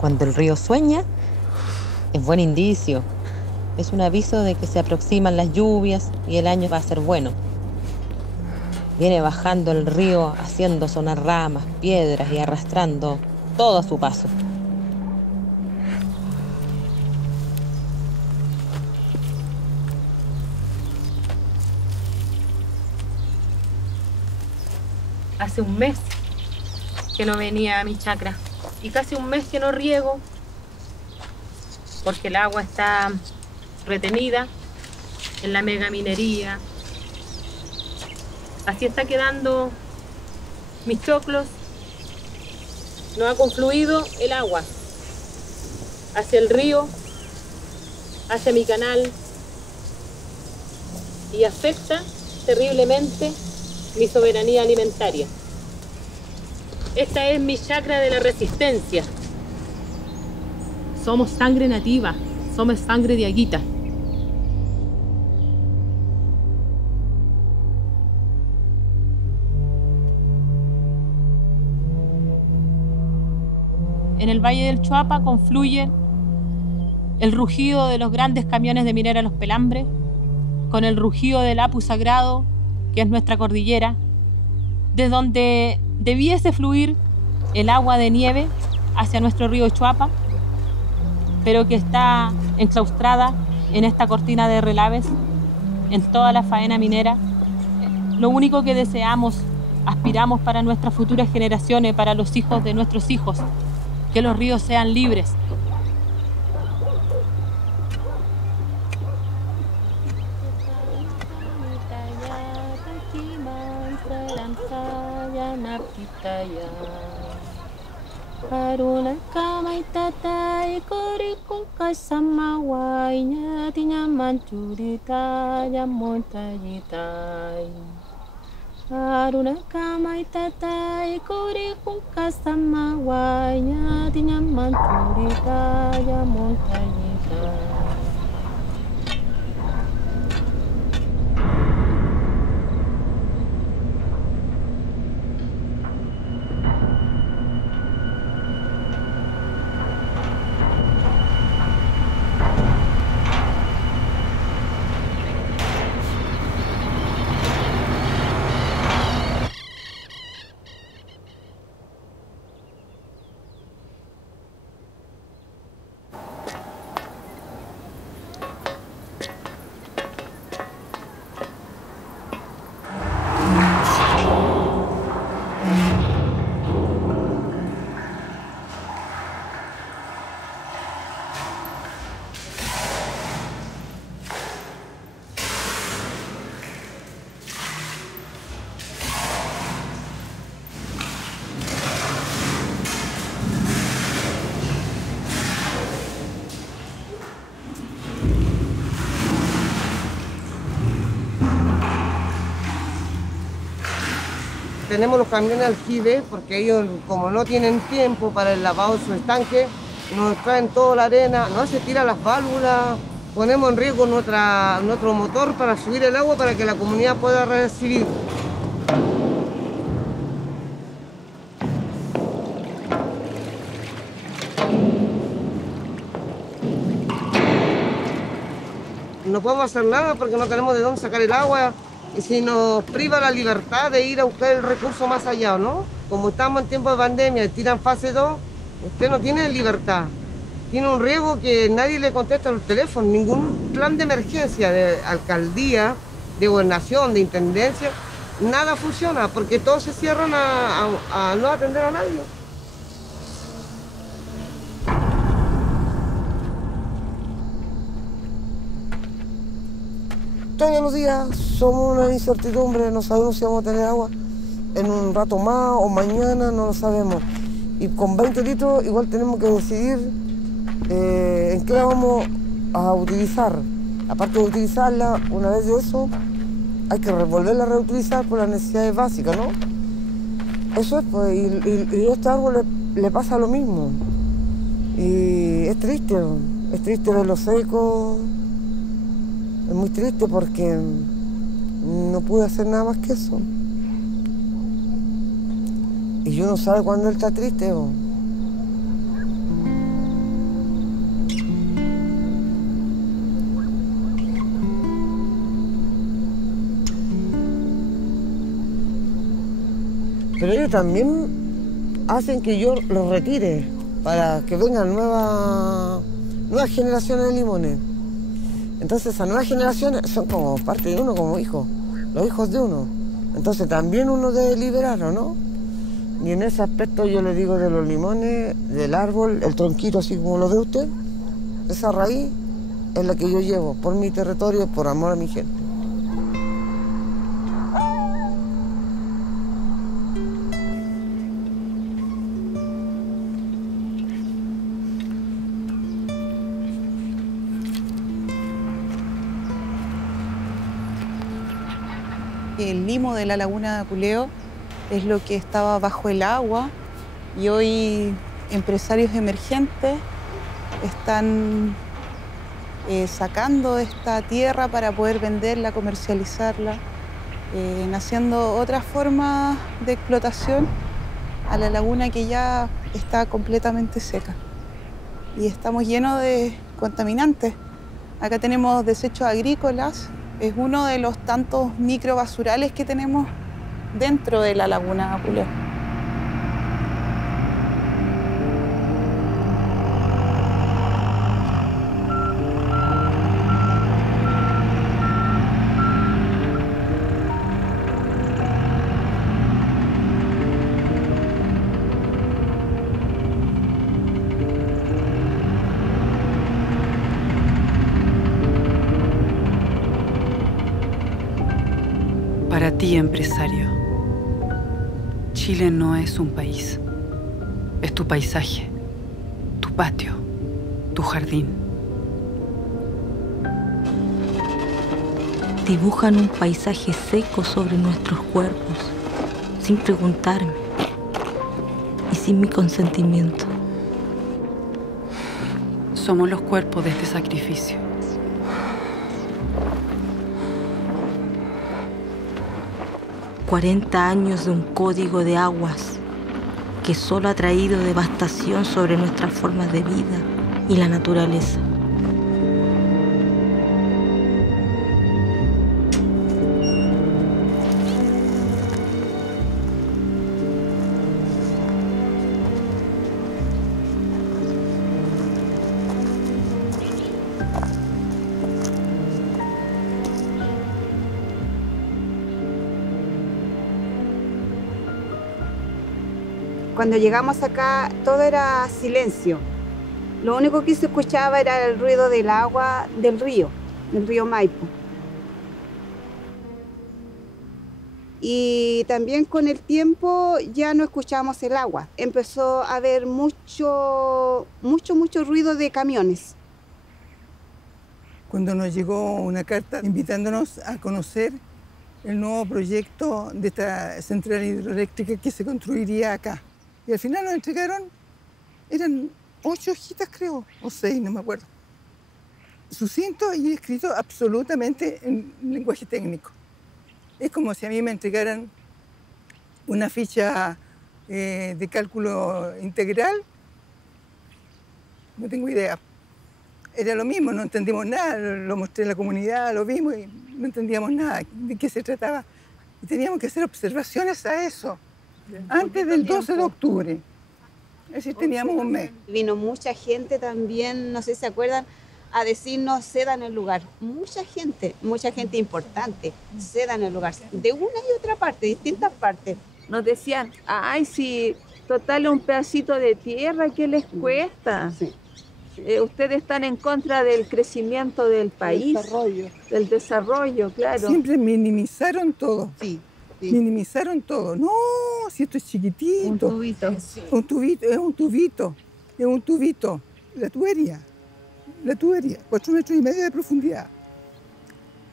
Cuando el río sueña, es buen indicio. Es un aviso de que se aproximan las lluvias y el año va a ser bueno. Viene bajando el río, haciendo sonar ramas, piedras y arrastrando todo a su paso. Hace un mes que no venía a mi chacra y casi un mes que no riego porque el agua está retenida en la megaminería. Así está quedando mis choclos. No ha confluido el agua hacia el río, hacia mi canal y afecta terriblemente mi soberanía alimentaria. Esta es mi chacra de la resistencia. Somos sangre nativa, somos sangre de Aguita. En el Valle del Choapa confluyen el rugido de los grandes camiones de minera Los Pelambres con el rugido del Apu Sagrado, que es nuestra cordillera, de donde debiese fluir el agua de nieve hacia nuestro río Choapa, pero que está enclaustrada en esta cortina de relaves, en toda la faena minera. Lo único que deseamos, aspiramos para nuestras futuras generaciones, para los hijos de nuestros hijos, que los ríos sean libres. Aruna kamay tatay kuri kung kasama wanya tinyaman turita ya montayita. Tenemos los camiones aljibe porque ellos, como no tienen tiempo para el lavado de sus estanques, nos traen toda la arena, no se tiran las válvulas, ponemos en riesgo nuestro motor para subir el agua para que la comunidad pueda recibir. No podemos hacer nada porque no tenemos de dónde sacar el agua. Y si nos priva la libertad de ir a buscar el recurso más allá, ¿no? Como estamos en tiempo de pandemia y tiran fase 2, usted no tiene libertad. Tiene un riesgo que nadie le contesta los teléfonos, ningún plan de emergencia de alcaldía, de gobernación, de intendencia, nada funciona porque todos se cierran a no atender a nadie. Todos los días somos una incertidumbre, no sabemos si vamos a tener agua en un rato más o mañana, no lo sabemos. Y con 20 litros igual tenemos que decidir en qué la vamos a utilizar. Aparte de utilizarla, una vez de eso, hay que volverla a reutilizar por las necesidades básicas, ¿no? Eso es, pues, y a este árbol le pasa lo mismo. Y es triste verlo seco. Es muy triste porque no pude hacer nada más que eso. Y uno sabe cuando él está triste. Pero ellos también hacen que yo los retire para que vengan nuevas generaciones de limones. Entonces esas nuevas generaciones son como parte de uno, como hijos, los hijos de uno. Entonces también uno debe liberarlo, ¿no? Y en ese aspecto yo le digo de los limones, del árbol, el tronquito así como lo ve usted, esa raíz es la que yo llevo por mi territorio, por amor a mi gente. El limo de la laguna de Culeo es lo que estaba bajo el agua y hoy empresarios emergentes están sacando esta tierra para poder venderla, comercializarla, haciendo otras formas de explotación a la laguna que ya está completamente seca. Y estamos llenos de contaminantes. Acá tenemos desechos agrícolas. Es uno de los tantos microbasurales que tenemos dentro de la laguna de Apuleo. Para ti, empresario, Chile no es un país. Es tu paisaje, tu patio, tu jardín. Dibujan un paisaje seco sobre nuestros cuerpos, sin preguntarme y sin mi consentimiento. Somos los cuerpos de este sacrificio. 40 años de un código de aguas que solo ha traído devastación sobre nuestras formas de vida y la naturaleza. Cuando llegamos acá, todo era silencio. Lo único que se escuchaba era el ruido del agua del río Maipo. Y también con el tiempo ya no escuchábamos el agua. Empezó a haber mucho ruido de camiones. Cuando nos llegó una carta invitándonos a conocer el nuevo proyecto de esta central hidroeléctrica que se construiría acá. Y al final nos entregaron, eran 8 hojitas creo, o 6, no me acuerdo. Sucinto y escrito absolutamente en lenguaje técnico. Es como si a mí me entregaran una ficha de cálculo integral. No tengo idea. Era lo mismo, no entendimos nada. Lo mostré en la comunidad, lo vimos y no entendíamos nada de qué se trataba. Y teníamos que hacer observaciones a eso. Antes del 12 de octubre. Es decir, teníamos un mes. Vino mucha gente también, no sé si se acuerdan, a decirnos cedan el lugar. Mucha gente importante, cedan el lugar. De una y otra parte, distintas partes. Nos decían, ay, si total un pedacito de tierra, ¿qué les cuesta? Sí. Ustedes están en contra del crecimiento del país. Del desarrollo, claro. Siempre minimizaron todo. Sí. Minimizaron todo. No, si esto es chiquitito. Un tubito. Sí. Un tubito. La tubería, 4,5 metros de profundidad.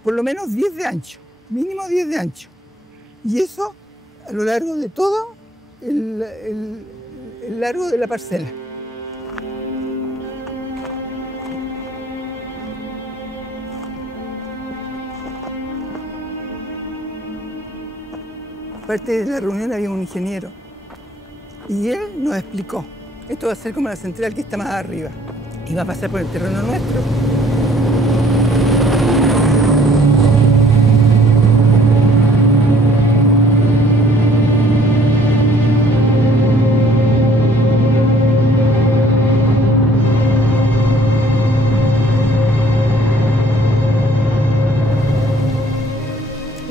Por lo menos 10 de ancho, mínimo 10 de ancho. Y eso a lo largo de todo el largo de la parcela. Parte de la reunión había un ingeniero y él nos explicó, esto va a ser como la central que está más arriba y va a pasar por el terreno nuestro.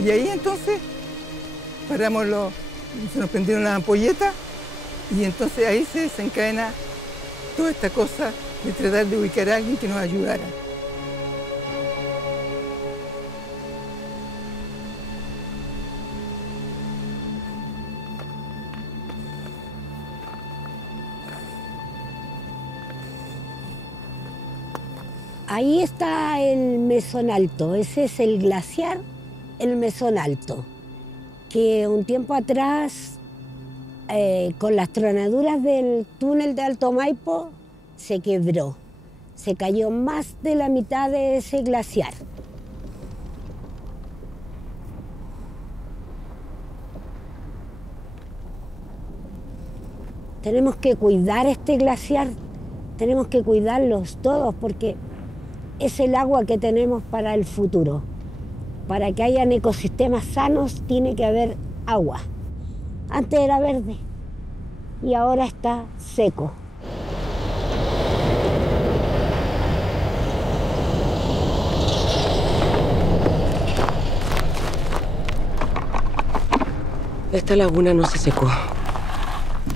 Y ahí entonces paramos se nos prendieron las ampolletas y entonces ahí se desencadena toda esta cosa de tratar de ubicar a alguien que nos ayudara. Ahí está el Mesón Alto, ese es el glaciar, el Mesón Alto, que un tiempo atrás, con las tronaduras del túnel de Alto Maipo, se quebró. Se cayó más de la mitad de ese glaciar. Tenemos que cuidar este glaciar, tenemos que cuidarlos todos porque es el agua que tenemos para el futuro. Para que hayan ecosistemas sanos tiene que haber agua. Antes era verde y ahora está seco. Esta laguna no se secó.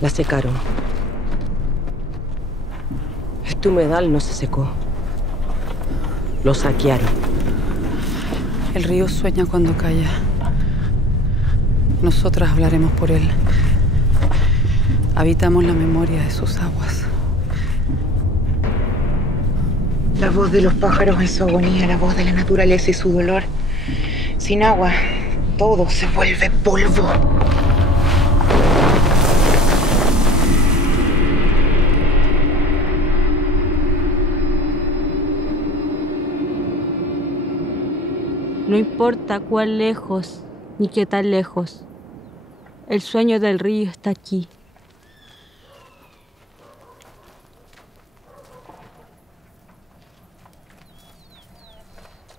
La secaron. Este humedal no se secó. Lo saquearon. El río sueña cuando calla. Nosotras hablaremos por él. Habitamos la memoria de sus aguas. La voz de los pájaros es su agonía, la voz de la naturaleza y su dolor. Sin agua, todo se vuelve polvo. No importa cuán lejos ni qué tan lejos, el sueño del río está aquí.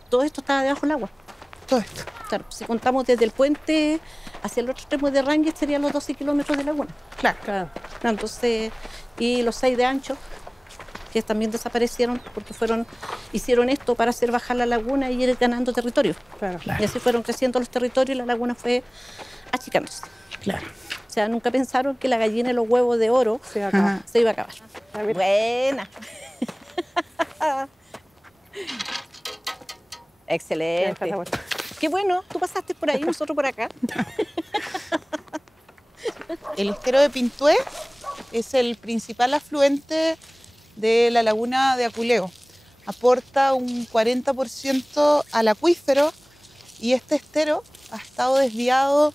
Todo esto estaba debajo del agua. Todo esto. Claro, si contamos desde el puente hacia el otro extremo de Rangel serían los 12 kilómetros de laguna. Claro. Entonces, y los 6 de ancho, que también desaparecieron porque hicieron esto para hacer bajar la laguna y ir ganando territorio. Claro. Y así fueron creciendo los territorios y la laguna fue achicándose. Claro. O sea, nunca pensaron que la gallina y los huevos de oro se iba a acabar. Buena. Excelente. Qué bueno, tú pasaste por ahí, nosotros por acá. El estero de Pintué es el principal afluente de la laguna de Aculeo. Aporta un 40% al acuífero y este estero ha estado desviado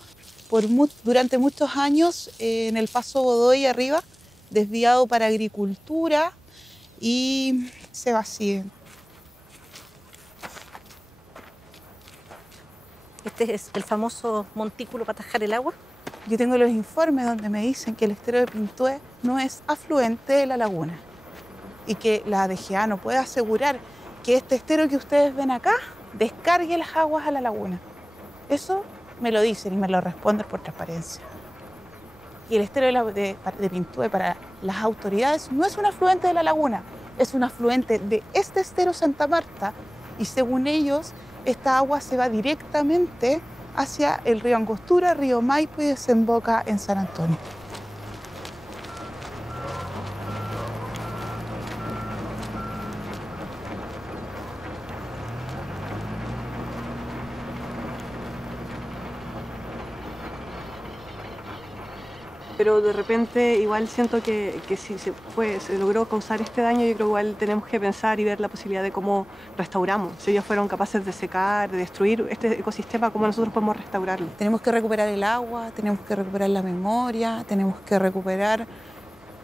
durante muchos años en el paso Godoy arriba, desviado para agricultura y se vacía. Este es el famoso montículo para atajar el agua. Yo tengo los informes donde me dicen que el estero de Pintué no es afluente de la laguna y que la DGA no puede asegurar que este estero que ustedes ven acá descargue las aguas a la laguna. Eso me lo dicen y me lo responden por transparencia. Y el estero de Pintué para las autoridades no es un afluente de la laguna, es un afluente de este estero Santa Marta y según ellos esta agua se va directamente hacia el río Angostura, río Maipo y desemboca en San Antonio. Pero de repente igual siento que si se logró causar este daño, yo creo que igual tenemos que pensar y ver la posibilidad de cómo restauramos. Si ellos fueron capaces de secar, de destruir este ecosistema, ¿cómo nosotros podemos restaurarlo? Tenemos que recuperar el agua, tenemos que recuperar la memoria, tenemos que recuperar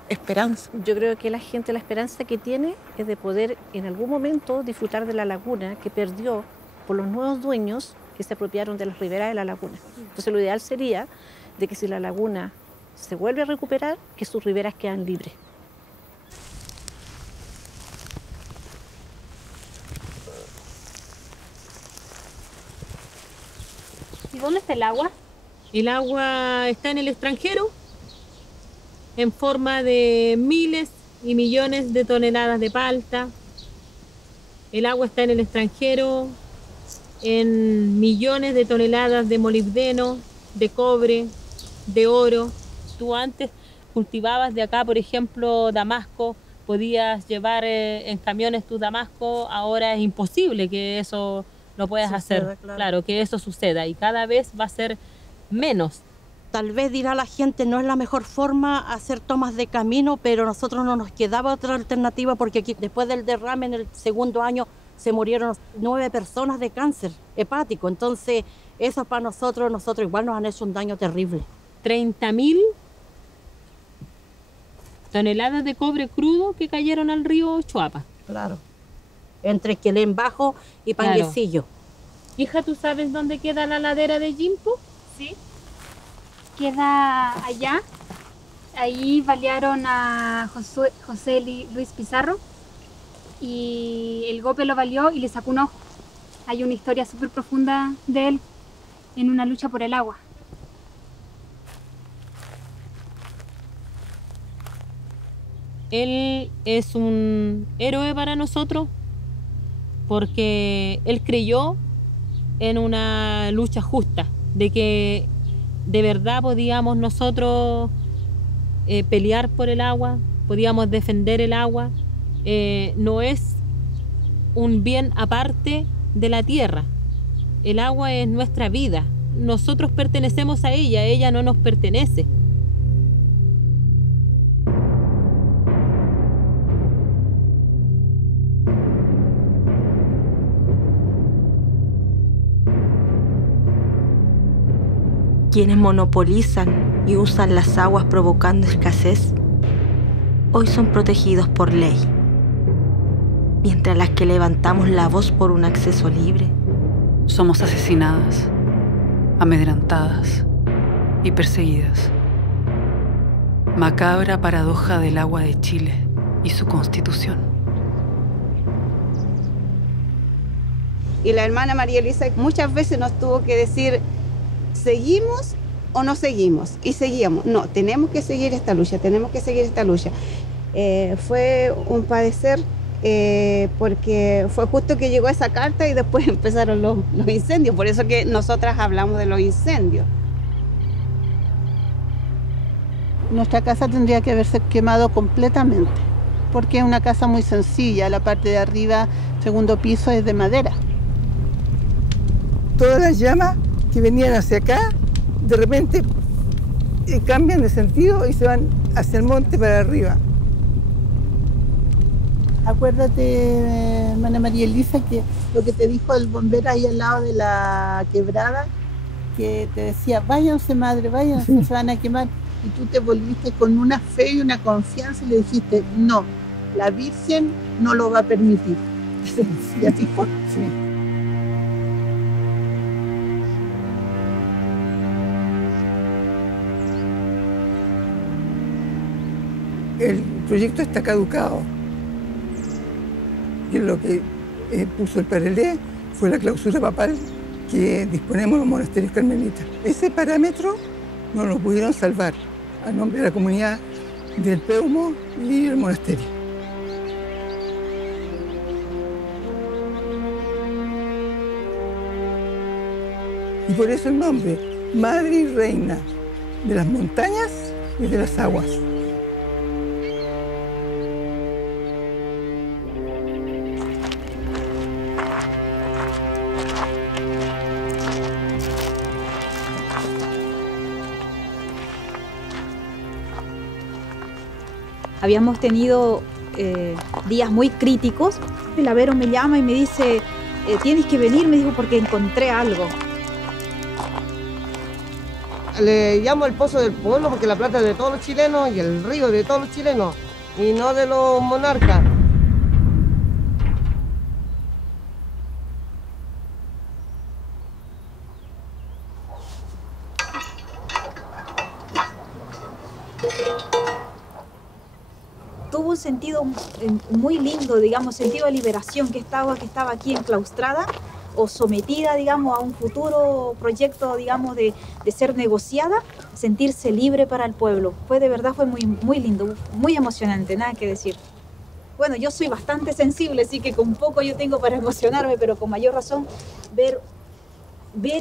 esperanza. Yo creo que la gente, la esperanza que tiene es de poder en algún momento disfrutar de la laguna que perdió por los nuevos dueños que se apropiaron de las riberas de la laguna. Entonces lo ideal sería de que si la laguna se vuelve a recuperar, que sus riberas quedan libres. ¿Y dónde está el agua? El agua está en el extranjero, en forma de miles y millones de toneladas de palta. El agua está en el extranjero en millones de toneladas de molibdeno, de cobre, de oro. Tú antes cultivabas de acá, por ejemplo, damasco, podías llevar en camiones tu damasco, ahora es imposible que eso lo puedas hacer. Claro, que eso suceda y cada vez va a ser menos. Tal vez dirá la gente, no es la mejor forma hacer tomas de camino, pero nosotros no nos quedaba otra alternativa porque aquí después del derrame en el segundo año se murieron 9 personas de cáncer hepático. Entonces eso para nosotros igual nos han hecho un daño terrible. 30.000 toneladas de cobre crudo que cayeron al río Choapa. Claro, entre Quelén Bajo y Panguecillo. Claro. Hija, ¿tú sabes dónde queda la ladera de Yimpo? Sí. Queda allá. Ahí balearon a José Luis Pizarro y el golpe lo valió y le sacó un ojo. Hay una historia súper profunda de él en una lucha por el agua. Él es un héroe para nosotros porque él creyó en una lucha justa, de que de verdad podíamos nosotros pelear por el agua, podíamos defender el agua. No es un bien aparte de la tierra. El agua es nuestra vida. Nosotros pertenecemos a ella no nos pertenece. Quienes monopolizan y usan las aguas provocando escasez, hoy son protegidos por ley, mientras las que levantamos la voz por un acceso libre, somos asesinadas, amedrentadas y perseguidas. Macabra paradoja del agua de Chile y su constitución. Y la hermana María Elisa muchas veces nos tuvo que decir, ¿seguimos o no seguimos? Y seguíamos. No, tenemos que seguir esta lucha, tenemos que seguir esta lucha. Fue un padecer porque fue justo que llegó esa carta y después empezaron los incendios. Por eso que nosotras hablamos de los incendios. Nuestra casa tendría que haberse quemado completamente, porque es una casa muy sencilla. La parte de arriba, segundo piso, es de madera. Todas las llamas que venían hacia acá, de repente cambian de sentido y se van hacia el monte para arriba. Acuérdate, hermana María Elisa, que lo que te dijo el bombero ahí al lado de la quebrada, que te decía, váyanse madre, váyanse, sí, se van a quemar. Y tú te volviste con una fe y una confianza y le dijiste, no, la Virgen no lo va a permitir. Sí. ¿Y así fue? Sí. El proyecto está caducado. Y lo que puso el PRL fue la clausura papal que disponemos los monasterios carmelitas. Ese parámetro no lo pudieron salvar a nombre de la comunidad del Peumo y el monasterio. Y por eso el nombre, Madre y Reina de las montañas y de las aguas. Habíamos tenido días muy críticos. La Vero me llama y me dice, tienes que venir, me dijo, porque encontré algo. Le llamo el pozo del pueblo porque la plata es de todos los chilenos y el río de todos los chilenos y no de los monarcas. Tuvo un sentido muy lindo, digamos, sentido de liberación, que estaba aquí enclaustrada o sometida, digamos, a un futuro proyecto, digamos, de ser negociada, sentirse libre para el pueblo. De verdad fue muy, muy lindo, muy emocionante, nada que decir. bueno, yo soy bastante sensible, así que con poco yo tengo para emocionarme, pero con mayor razón ver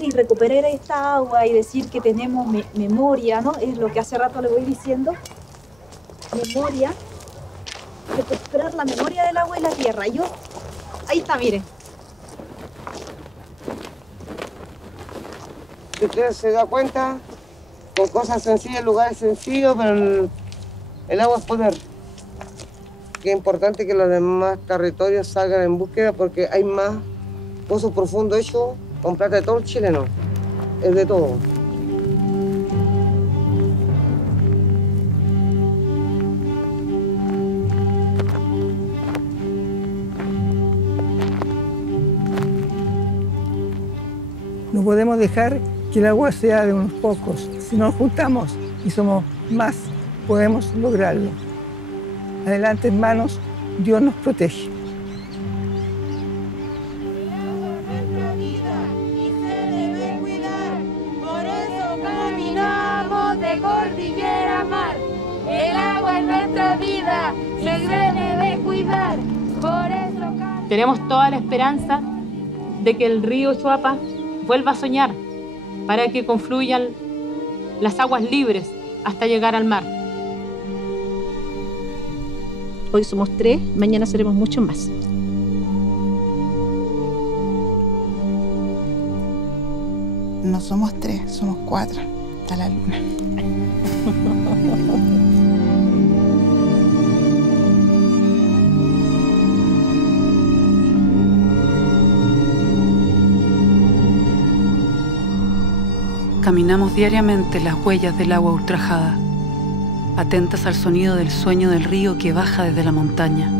y recuperar esta agua y decir que tenemos memoria, ¿no? Es lo que hace rato le voy diciendo. Memoria, recuperar la memoria del agua y la tierra. Ahí está, miren. Si usted se da cuenta, con cosas sencillas, lugares sencillos, pero el agua es poder. Que es importante que los demás territorios salgan en búsqueda porque hay más pozos profundos hechos con plata de todo el chileno. Es de todo. No podemos dejar que el agua sea de unos pocos. Si nos juntamos y somos más, podemos lograrlo. Adelante, hermanos, Dios nos protege. Por eso caminamos de cordillera a mar. El agua es nuestra vida, se debe cuidar. Por eso Tenemos toda la esperanza de que el río Choapa vuelva a soñar para que confluyan las aguas libres hasta llegar al mar. Hoy somos 3, mañana seremos muchos más. No somos 3, somos 4. Está la luna. Caminamos diariamente las huellas del agua ultrajada, atentas al sonido del sueño del río que baja desde la montaña.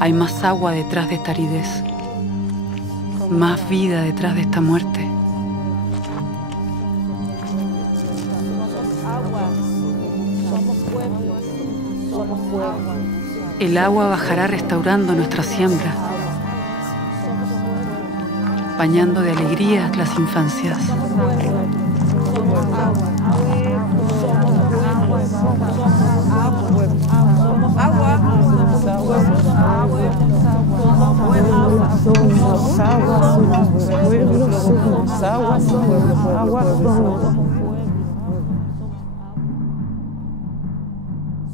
Hay más agua detrás de esta aridez, más vida detrás de esta muerte. El agua bajará restaurando nuestra siembra, bañando de alegrías las infancias.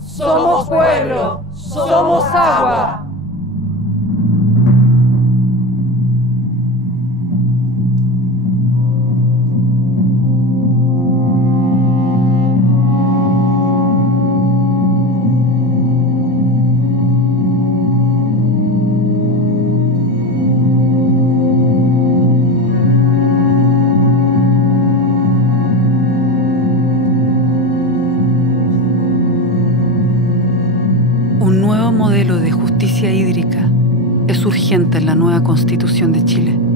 somos pueblo, somos agua. Un nuevo modelo de justicia hídrica es urgente en la nueva Constitución de Chile.